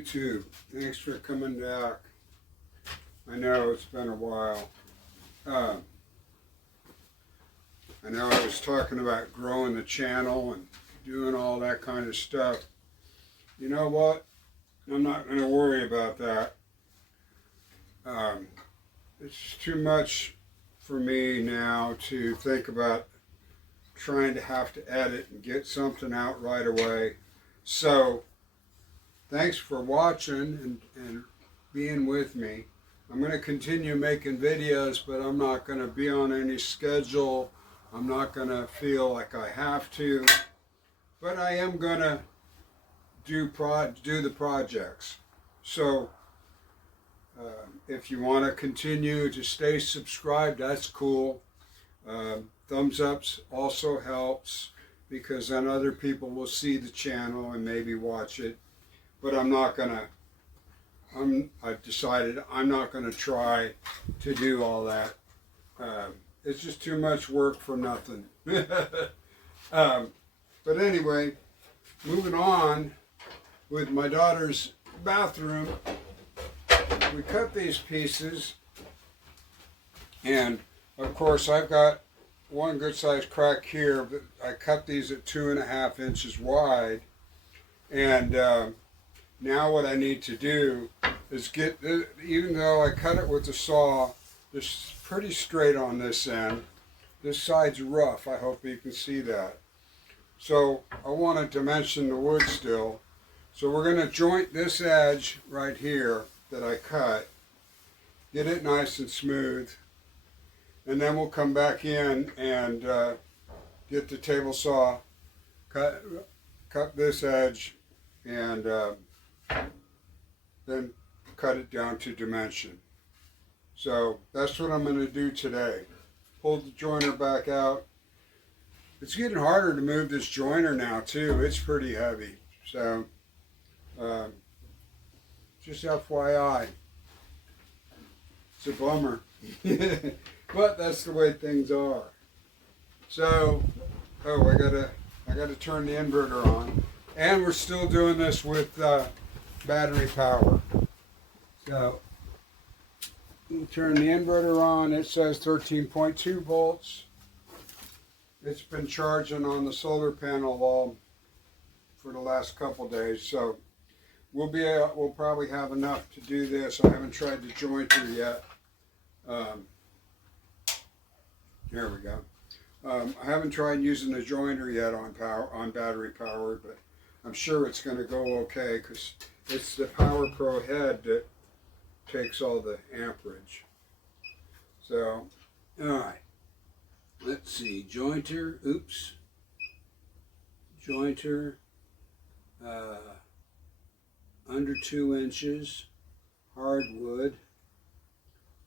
YouTube. Thanks for coming back. I know it's been a while. I know I was talking about growing the channel and doing all that kind of stuff. You know what? I'm not going to worry about that. It's too much for me now to think about trying to have to edit and get something out right away. So, thanks for watching and being with me. I'm going to continue making videos, but I'm not going to be on any schedule. I'm not going to feel like I have to. But I am going to do the projects. So, if you want to continue to stay subscribed, that's cool. Thumbs ups also helps, because then other people will see the channel and maybe watch it. But I've decided I'm not going to try to do all that. It's just too much work for nothing. But anyway, moving on with my daughter's bathroom. We cut these pieces, and of course I've got one good sized crack here, but I cut these at 2.5 inches wide. And now what I need to do is get, even though I cut it with the saw, it's pretty straight on this end. This side's rough. I hope you can see that. So I want to dimension the wood still. So we're going to joint this edge right here that I cut, get it nice and smooth, and then we'll come back in and get the table saw, cut this edge, and then cut it down to dimension. So that's what I'm going to do today. Pull the joiner back out. It's getting harder to move this joiner now too. It's pretty heavy. So just FYI. It's a bummer. But that's the way things are. So, I gotta turn the inverter on. And we're still doing this with battery power. So, we'll turn the inverter on. It says 13.2 volts. It's been charging on the solar panel for the last couple days. So, we'll probably have enough to do this. I haven't tried the jointer yet. There we go. I haven't tried using the joiner yet on battery power, but I'm sure it's going to go okay, because it's the Power Pro head that takes all the amperage. So, alright. Let's see. Jointer. Oops. Jointer. Under 2 inches. Hardwood.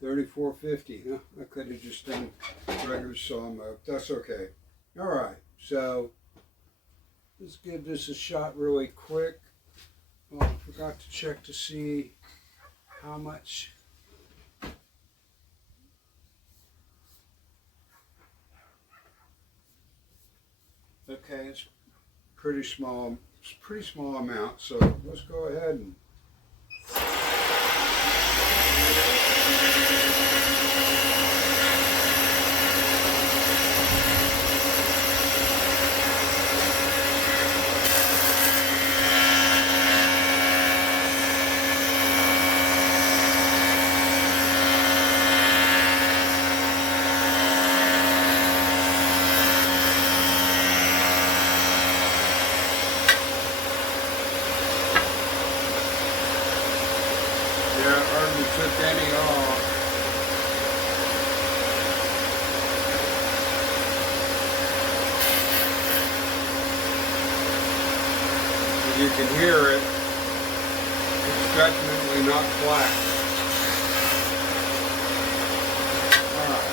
3450. No, I could have just done regular saw mode. That's okay. Alright, so let's give this a shot really quick. Oh, I forgot to check to see how much. Okay, it's pretty small amount, so let's go ahead and took any off. You can hear it. It's definitely not flat. Alright.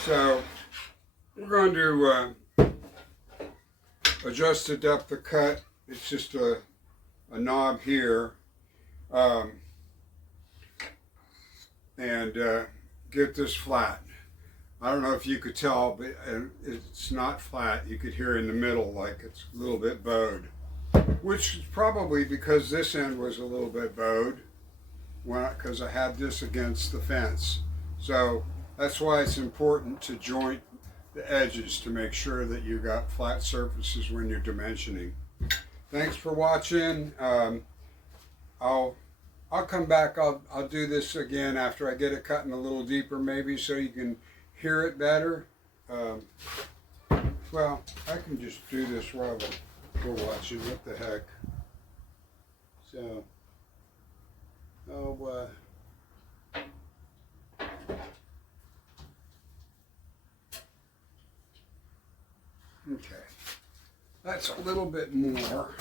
So we're going to adjust the depth of cut. It's just a knob here. And get this flat. I don't know if you could tell, but it's not flat. You could hear in the middle like it's a little bit bowed. which is probably because this end was a little bit bowed, because I had this against the fence. So that's why it's important to joint the edges to make sure that you got flat surfaces when you're dimensioning. Thanks for watching. I'll come back. I'll do this again after I get it cutting a little deeper, maybe, so you can hear it better. Well, I can just do this while we're watching. What the heck? So, okay. That's a little bit more.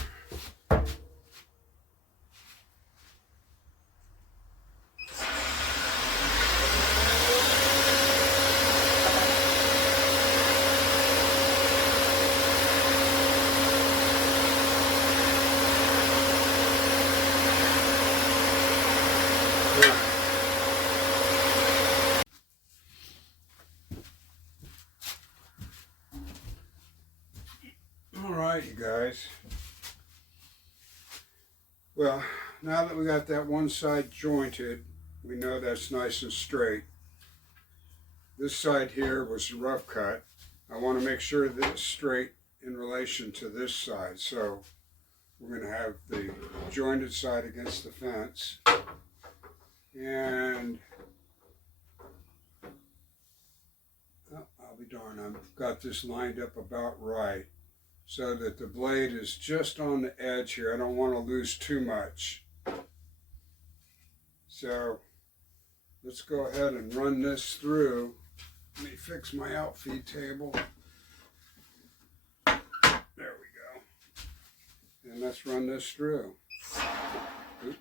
Alright, you guys. Well, now that we got that one side jointed, we know that's nice and straight. This side here was a rough cut. I want to make sure that it's straight in relation to this side. So we're going to have the jointed side against the fence. And I'll be darned, I've got this lined up about right, so that the blade is just on the edge here. I don't want to lose too much. So let's go ahead and run this through. Let me fix my outfeed table. There we go. And let's run this through. Oops.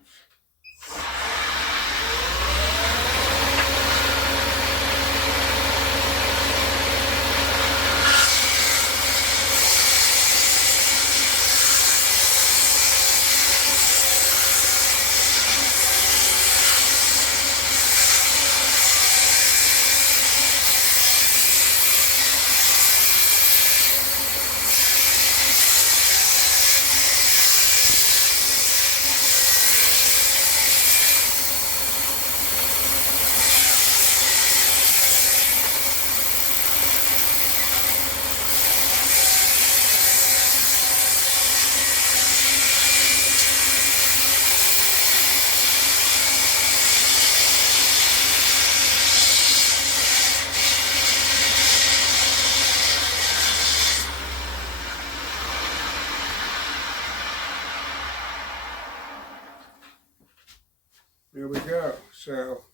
There we go. So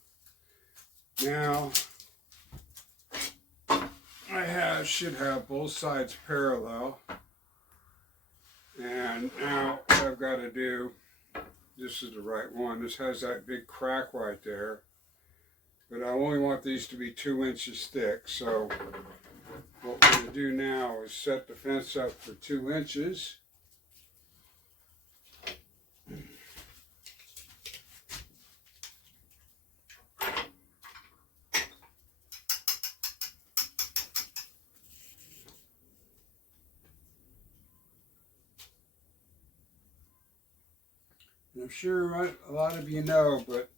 now I should have both sides parallel. And now what I've got to do, this is the right one. This has that big crack right there. But I only want these to be 2 inches thick. So what we're going to do now is set the fence up for 2 inches. I'm sure a lot of you know, but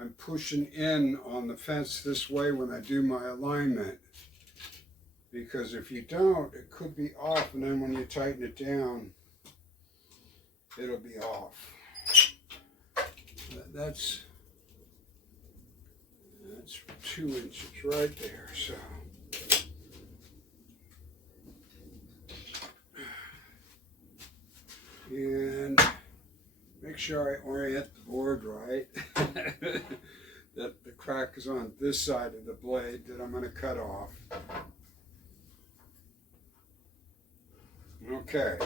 I'm pushing in on the fence this way when I do my alignment. Because if you don't, it could be off, and then when you tighten it down, it'll be off. That's 2 inches right there, so. And make sure I orient the board right. That the crack is on this side of the blade that I'm going to cut off. Okay.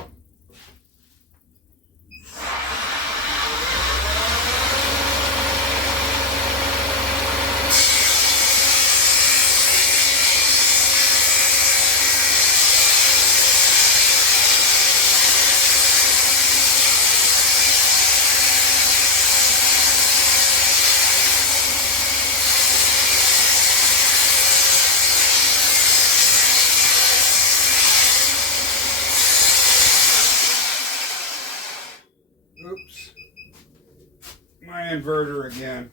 inverter again.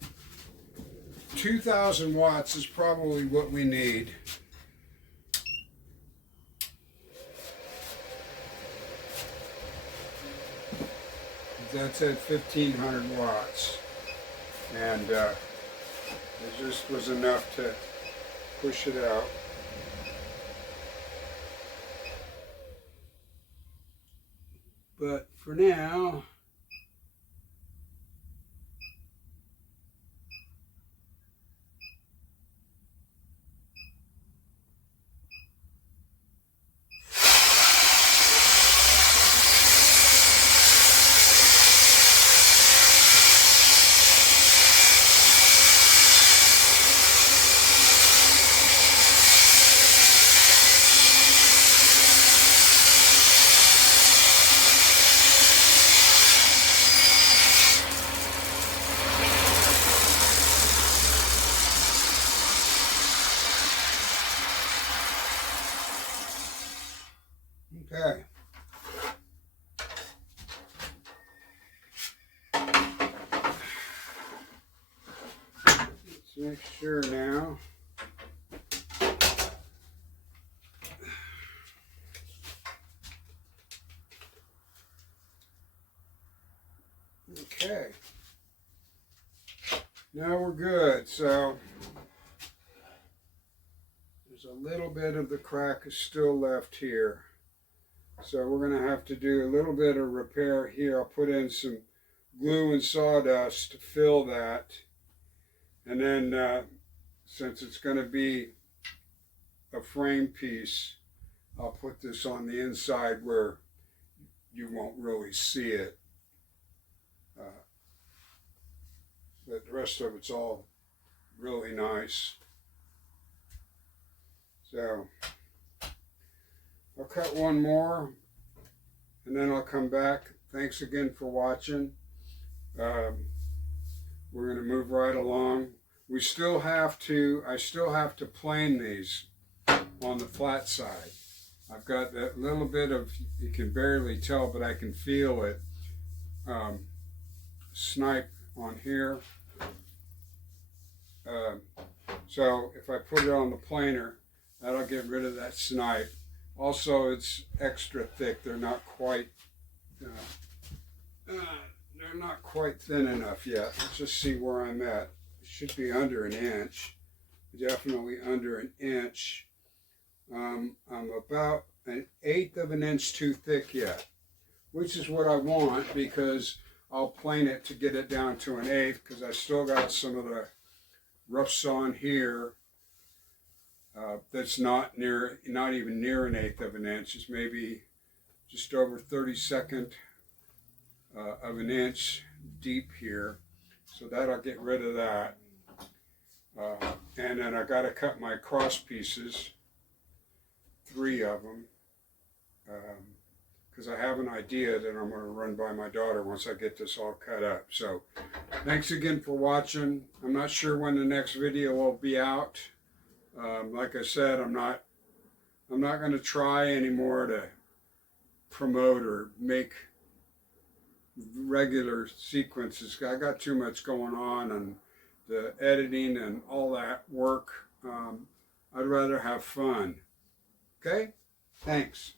2,000 watts is probably what we need. That's at 1,500 watts. And it just was enough to push it out. But for now, okay. Let's make sure now. Okay. Now we're good. So there's a little bit of the crack is still left here. So we're going to have to do a little bit of repair here. I'll put in some glue and sawdust to fill that. And then since it's going to be a frame piece, I'll put this on the inside where you won't really see it. But the rest of it's all really nice. So I'll cut one more and then I'll come back. Thanks again for watching. We're going to move right along. I still have to plane these on the flat side. I've got that little bit of, you can barely tell, but I can feel it, snipe on here. So if I put it on the planer, that'll get rid of that snipe. Also, it's extra thick. They're not quite thin enough yet. Let's just see where I'm at. It should be under an inch. Definitely under an inch. I'm about 1/8 of an inch too thick yet, which is what I want because I'll plane it to get it down to 1/8 because I still got some of the rough sawn here that's not even near 1/8 of an inch. It's maybe just over 32nd of an inch deep here. So that'll get rid of that. And then I got to cut my cross pieces, 3 of them, because I have an idea that I'm going to run by my daughter once I get this all cut up. So thanks again for watching. I'm not sure when the next video will be out. Like I said, I'm not going to try anymore to promote or make regular sequences. I got too much going on and the editing and all that work. I'd rather have fun. Okay? Thanks.